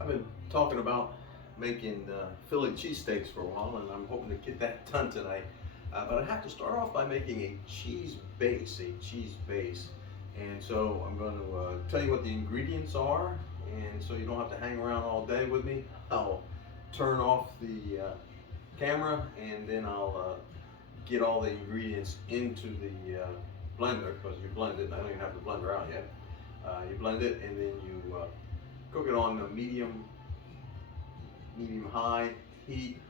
I've been talking about making Philly cheesesteaks for a while, and I'm hoping to get that done tonight. But I have to start off by making a cheese base. And so I'm going to tell you what the ingredients are, and so you don't have to hang around all day with me. I'll turn off the camera, and then I'll get all the ingredients into the blender because you blend it. I don't even have the blender out yet. You blend it, and then you cook it on a medium high heat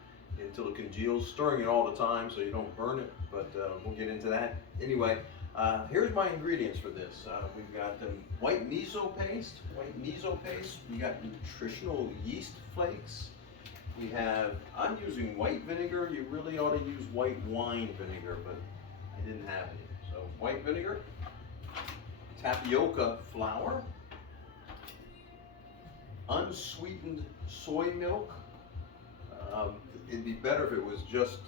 until it congeals, stirring it all the time so you don't burn it, but we'll get into that. Anyway, here's my ingredients for this. We've got the white miso paste, we got nutritional yeast flakes, I'm using white vinegar. You really ought to use white wine vinegar, but I didn't have any. So white vinegar, tapioca flour, unsweetened soy milk. Um, it'd be better if it was just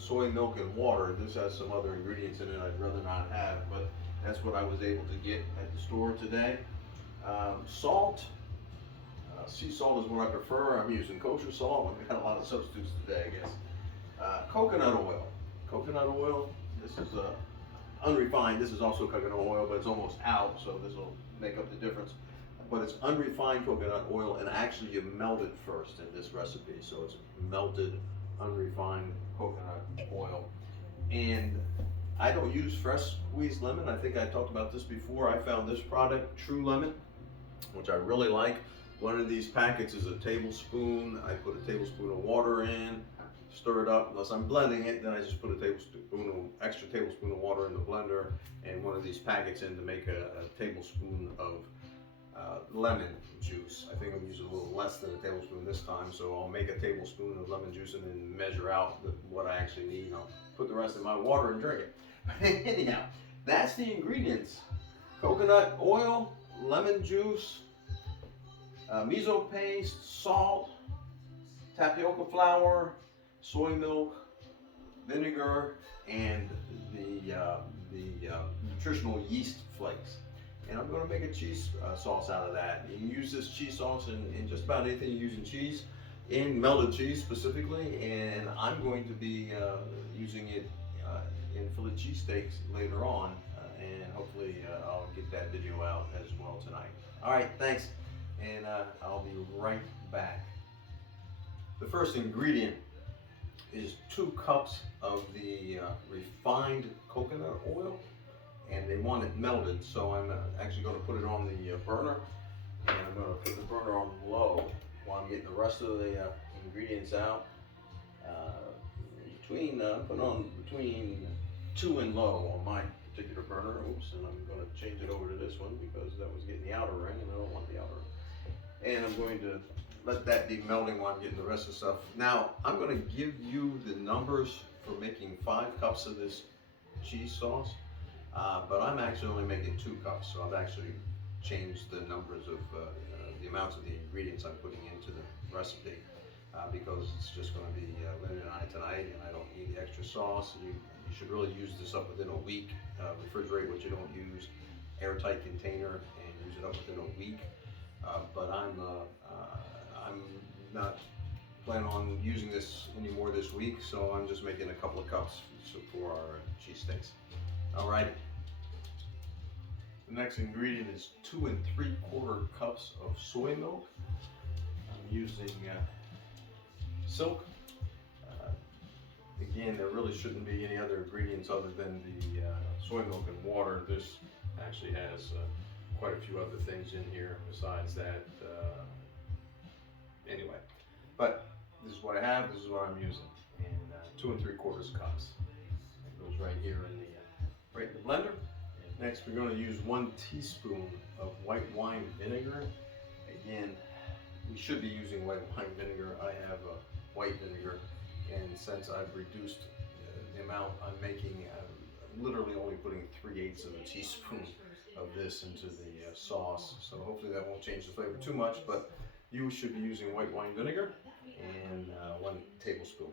soy milk and water. This has some other ingredients in it I'd rather not have, but that's what I was able to get at the store today. Salt, sea salt is what I prefer. I'm using kosher salt. I've got a lot of substitutes today, I guess. Coconut oil. Coconut oil. This is unrefined. This is also coconut oil, but it's almost out, so this will make up the difference. But it's unrefined coconut oil, and actually you melt it first in this recipe. So it's melted, unrefined coconut oil. And I don't use fresh squeezed lemon. I think I talked about this before. I found this product, True Lemon, which I really like. One of these packets is a tablespoon. I put a tablespoon of water in, stir it up. Unless I'm blending it, then I just put extra tablespoon of water in the blender and one of these packets in to make a tablespoon of lemon juice. I think I'm using a little less than a tablespoon this time, so I'll make a tablespoon of lemon juice and then measure out what I actually need. I'll put the rest in my water and drink it. Anyhow, that's the ingredients: coconut oil, lemon juice, miso paste, salt, tapioca flour, soy milk, vinegar, and the nutritional yeast flakes. And I'm going to make a cheese sauce out of that. You can use this cheese sauce in just about anything you use in cheese, in melted cheese specifically. And I'm going to be using it in Philly cheesesteaks later on. And hopefully I'll get that video out as well tonight. All right, thanks. And I'll be right back. The first ingredient is 2 cups of the refined coconut oil, and they want it melted, so I'm actually going to put it on the burner, and I'm going to put the burner on low while I'm getting the rest of the ingredients out. Put on between 2 and low on my particular burner. Oops, and I'm going to change it over to this one because that was getting the outer ring, and I don't want the outer ring. And I'm going to let that be melting while I'm getting the rest of the stuff. Now, I'm going to give you the numbers for making 5 cups of this cheese sauce, but I'm actually only making 2 cups, so I've actually changed the numbers of the amounts of the ingredients I'm putting into the recipe because it's just going to be Lynn and I tonight, and I don't need the extra sauce. You should really use this up within a week. Refrigerate what you don't use, airtight container, and use it up within a week. But I'm not planning on using this anymore this week, so I'm just making a couple of cups for our cheesesteaks. All right. The next ingredient is 2 3/4 cups of soy milk. I'm using silk. Again, there really shouldn't be any other ingredients other than the soy milk and water. This actually has quite a few other things in here besides that. Anyway, but this is what I have. This is what I'm using, and 2 3/4 cups. It goes right here in the blender. Next, we're going to use 1 teaspoon of white wine vinegar. Again, we should be using white wine vinegar. I have white vinegar, and since I've reduced the amount I'm making, I'm literally only putting 3/8 of a teaspoon of this into the sauce. So hopefully that won't change the flavor too much, but you should be using white wine vinegar and 1 tablespoon.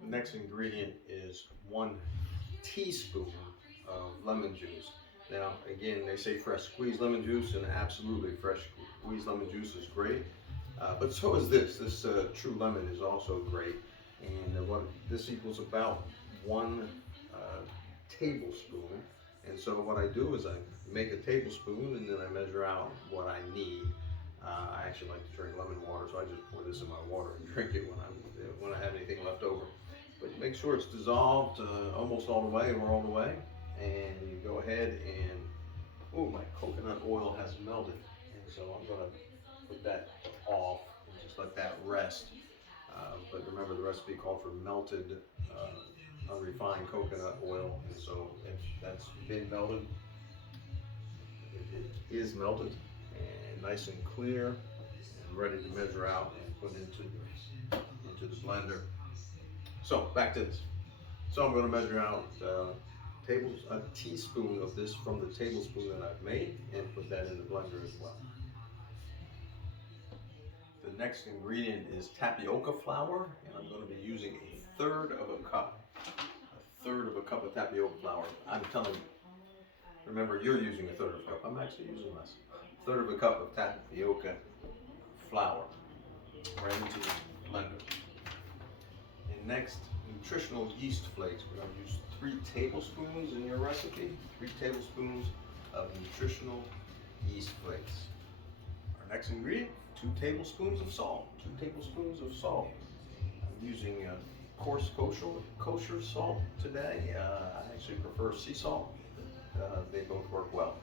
The next ingredient is 1 teaspoon of lemon juice. Now, again, they say fresh squeezed lemon juice, and absolutely fresh squeezed lemon juice is great. But so is this. This True Lemon is also great. And what this equals about 1 tablespoon. And so what I do is I make a tablespoon and then I measure out what I need. I actually like to drink lemon water, so I just pour this in my water and drink it when I have anything left over. But make sure it's dissolved almost all the way or all the way. And you go ahead and, oh, my coconut oil has melted. And so I'm gonna put that off and just let that rest. But remember, the recipe called for melted, unrefined coconut oil. And so if that's been melted, it is melted and nice and clear and ready to measure out and put into the blender. So back to this. So I'm going to measure out a teaspoon of this from the tablespoon that I've made and put that in the blender as well. The next ingredient is tapioca flour, and I'm going to be using a third of a cup. A third of a cup of tapioca flour. I'm telling you, remember, you're using a third of a cup. I'm actually using less. A third of a cup of tapioca flour right into the blender. And next, nutritional yeast flakes. We're going to use 3 tablespoons in your recipe. 3 tablespoons of nutritional yeast flakes. Our next ingredient, 2 tablespoons of salt. 2 tablespoons of salt. I'm using coarse kosher salt today. I actually prefer sea salt. They both work well.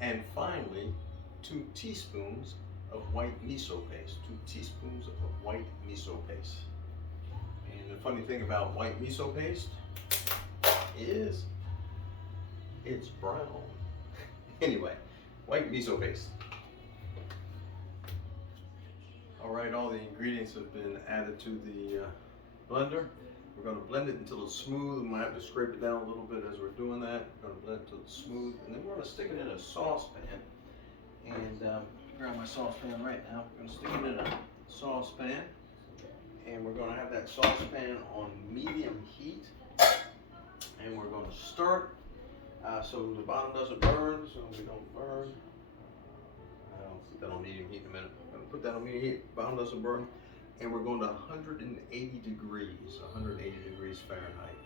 And finally, 2 teaspoons of white miso paste. 2 teaspoons of white miso paste. And the funny thing about white miso paste is it's brown. Anyway, white miso paste. All right, all the ingredients have been added to the blender. We're going to blend it until it's smooth. We might have to scrape it down a little bit as we're doing that. We're going to blend it until it's smooth, and then we're going to stick it in a saucepan. And grab my saucepan right now. We're going to stick it in a saucepan, and we're going to have that saucepan on medium heat. And we're going to start so the bottom doesn't burn, so we don't burn. I'll put that on medium heat in a minute. I'm going to put that on medium heat, bottom doesn't burn. And we're going to 180 degrees Fahrenheit.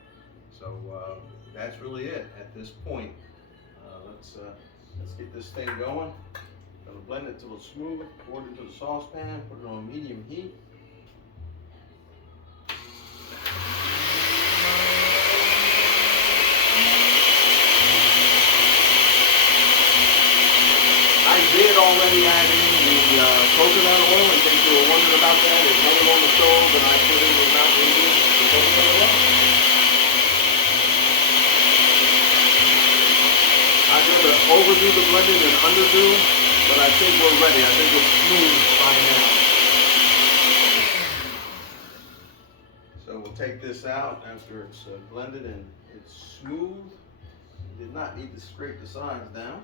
So that's really it at this point. Let's get this thing going. I'm going to blend it till it's smooth, pour it into the saucepan, put it on medium heat. I did already add in the coconut oil, in case you were wondering about that. It's running on the stove, and I put in the Mountain Indian, the coconut oil. I'd rather overdo the blending than underdo, but I think we're ready. I think it's smooth by now. So we'll take this out after it's blended and it's smooth. You did not need to scrape the sides down.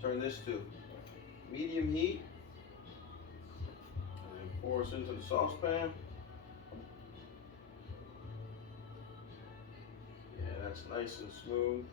Turn this to medium heat and pour us into the saucepan. Yeah, that's nice and smooth.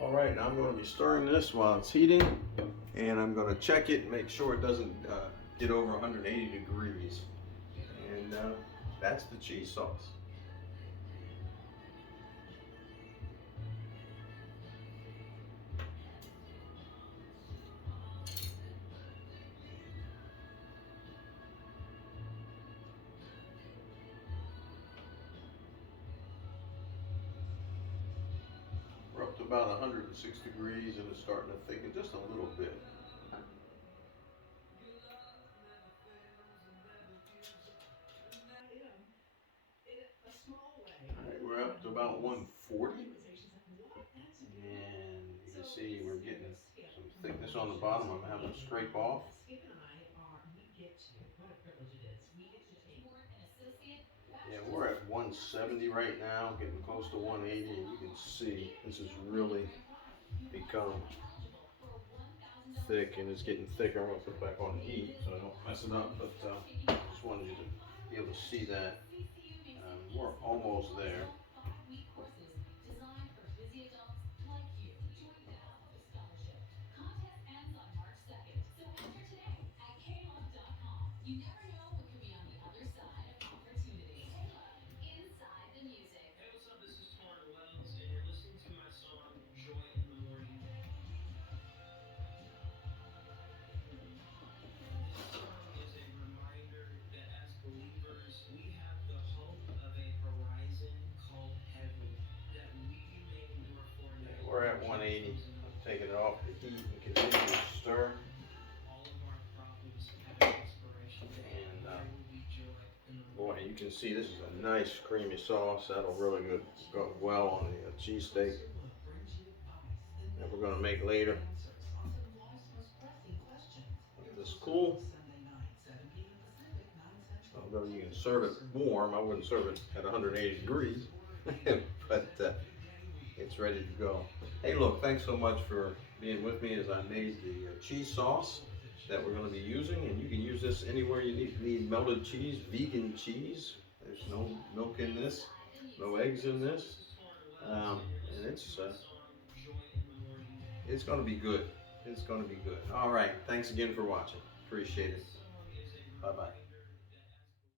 All right, now I'm going to be stirring this while it's heating, and I'm going to check it and make sure it doesn't get over 180 degrees. And that's the cheese sauce. We're up to about 106 degrees and it's starting to thicken just a little bit. Alright, we're up to about 140. And you can see we're getting some thickness on the bottom. I'm having to scrape off. Yeah, we're at 170 right now, getting close to 180, and you can see this has really become thick, and it's getting thicker. I'm gonna put it back on the heat so I don't mess it up, but just wanted you to be able to see that. We're almost there. We're at 180. I'm taking it off the heat and continue to stir. And boy, you can see this is a nice creamy sauce. That'll really go well on the cheesesteak that we're going to make later. Let this cool. Although you can serve it warm, I wouldn't serve it at 180 degrees, but it's ready to go. Hey, look, thanks so much for being with me as I made the cheese sauce that we're going to be using, and you can use this anywhere you need melted cheese, vegan cheese. There's no milk in this, no eggs in this, and it's going to be good. It's going to be good. All right, thanks again for watching. Appreciate it. Bye-bye.